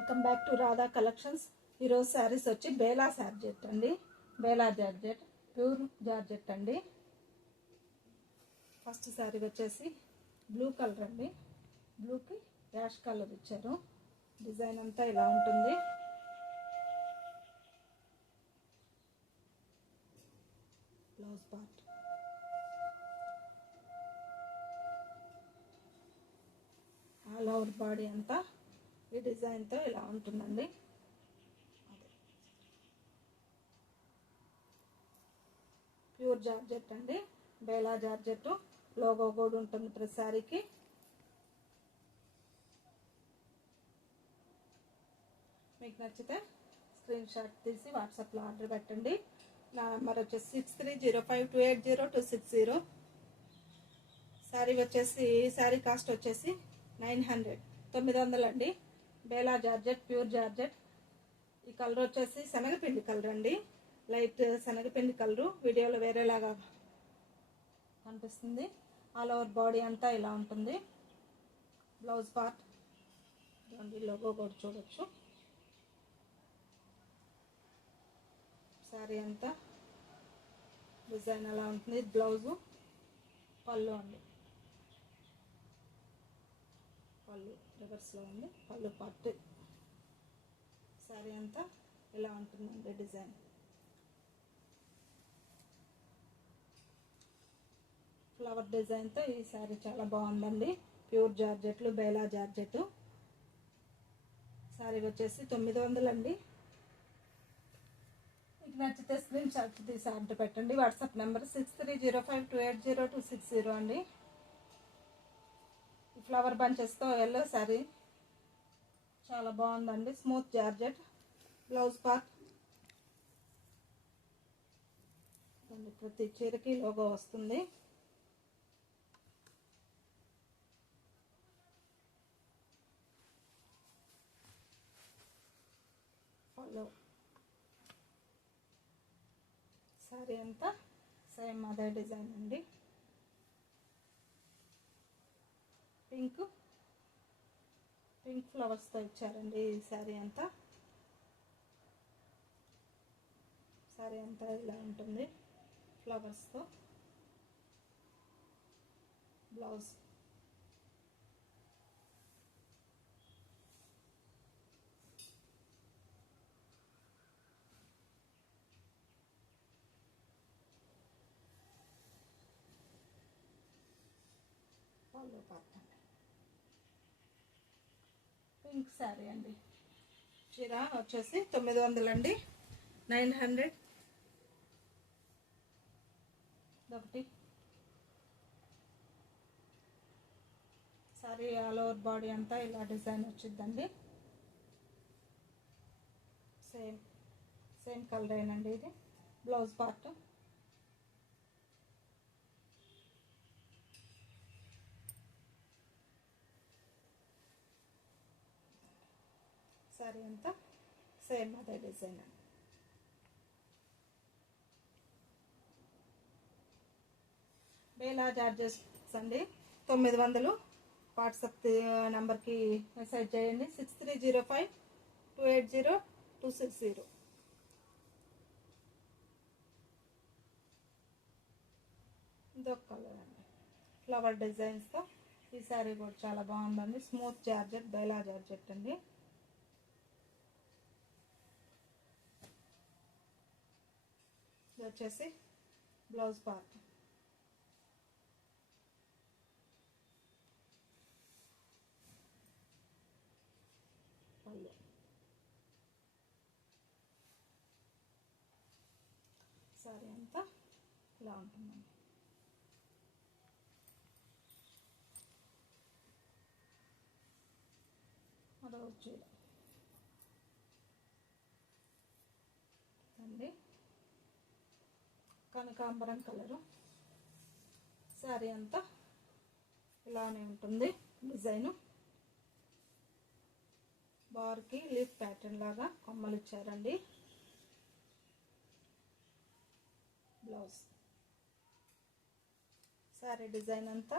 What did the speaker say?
Welcome back to Radha collections. ఈరోజు శారీస్ వచ్చి Bela georgette అండి. బేలా జార్జెట్ ప్యూర్ జార్జెట్ అండి. ఫస్ట్ శారీ వచ్చేసి బ్లూ కలర్ అండి. బ్లూకి యాష్ కలర్ ఇచ్చారు. డిజైన్ అంతా ఇలా ఉంటుంది. Blouse part all over body అంతా ఈ డిజైన్తో ఇలా ఉంటుందండి. ప్యూర్ జార్జెట్ అండి. బేలా జార్జెట్ లోగో కూడా ఉంటుంది ప్రతి శారీకి. మీకు నచ్చితే స్క్రీన్ షాట్ తీసి వాట్సాప్లో ఆర్డర్ పెట్టండి. నా నెంబర్ వచ్చేసి 6305280260. శారీ వచ్చేసి శారీ కాస్ట్ వచ్చేసి 900 అండి. Bela georgette pure georgette. ఈ కలర్ వచ్చేసి శనగపిండి కలర్ అండి. లైట్ శనగపిండి కలరు. వీడియోలో వేరేలాగా కనిపిస్తుంది. ఆల్ ఓవర్ బాడీ అంతా ఇలా ఉంటుంది. బ్లౌజ్ పార్ట్ లోగో కూడా చూడొచ్చు. శారీ అంతా డిజైన్ అలా ఉంటుంది. బ్లౌజు పళ్ళు అండి. పళ్ళు రివర్స్లో ఉంది. పళ్ళు పట్టు. శారీ అంతా ఇలా ఉంటుందండి డిజైన్. ఫ్లవర్ డిజైన్తో ఈ శారీ చాలా బాగుందండి. ప్యూర్ జార్జెట్లు బేలా జార్జెట్. శారీ వచ్చేసి 900 అండి. మీకు నచ్చితే స్క్రీన్ షాట్ తీసి ఆర్డర్ పెట్టండి. వాట్సాప్ నెంబర్ 6305280260 అండి. ఫ్లవర్ బంచెస్తో ఎల్లో శారీ చాలా బాగుందండి. Smooth georgette. బ్లౌజ్ పార్ట్ ప్రతి చీరకి లోగో వస్తుంది. పళ్ళు. శారీ అంతా సేమ్ అదే డిజైన్ అండి. పింక్ ఫ్లవర్స్తో ఇచ్చారండి ఈ శారీ అంతా. శారీ అంతా ఇలా ఉంటుంది ఫ్లవర్స్తో. బ్లౌజ్ పళ్ళు పార్ట్ అండి. పింక్ శారీ అండి. చీర వచ్చేసి 900 అండి. 900 ఒకటి. సారీ ఆల్ ఓవర్ బాడీ అంతా ఇలా డిజైన్ వచ్చిందండి. సేమ్ కలర్ ఏనండి ఇది. బ్లౌజ్ పార్ట్ సారీ అంతా సేమ్ అదే డిజైన్ అండి. బేలా జార్జెస్ అండి. 900. వాట్సాప్ నెంబర్కి మెసేజ్ చేయండి. 6305280260. ఇదొక కలర్ అండి. ఫ్లవర్ డిజైన్స్తో ఈ శారీ కూడా చాలా బాగుందండి. స్మూత్ జార్జెట్ బేలా జార్జెట్ అండి. ఇది వచ్చేసి బ్లౌజ్ పార్ట్. పళ్ళు. సారీ అంతా ఇలా ఉంటుందండి. అదో చీర అండి. కనకాంబరం కలరు. శారీ అంతా ఇలానే ఉంటుంది డిజైను. బార్కి లీఫ్ ప్యాటర్న్ లాగా కొమ్మలు ఇచ్చారండి. బ్లౌజ్. శారీ డిజైన్ అంతా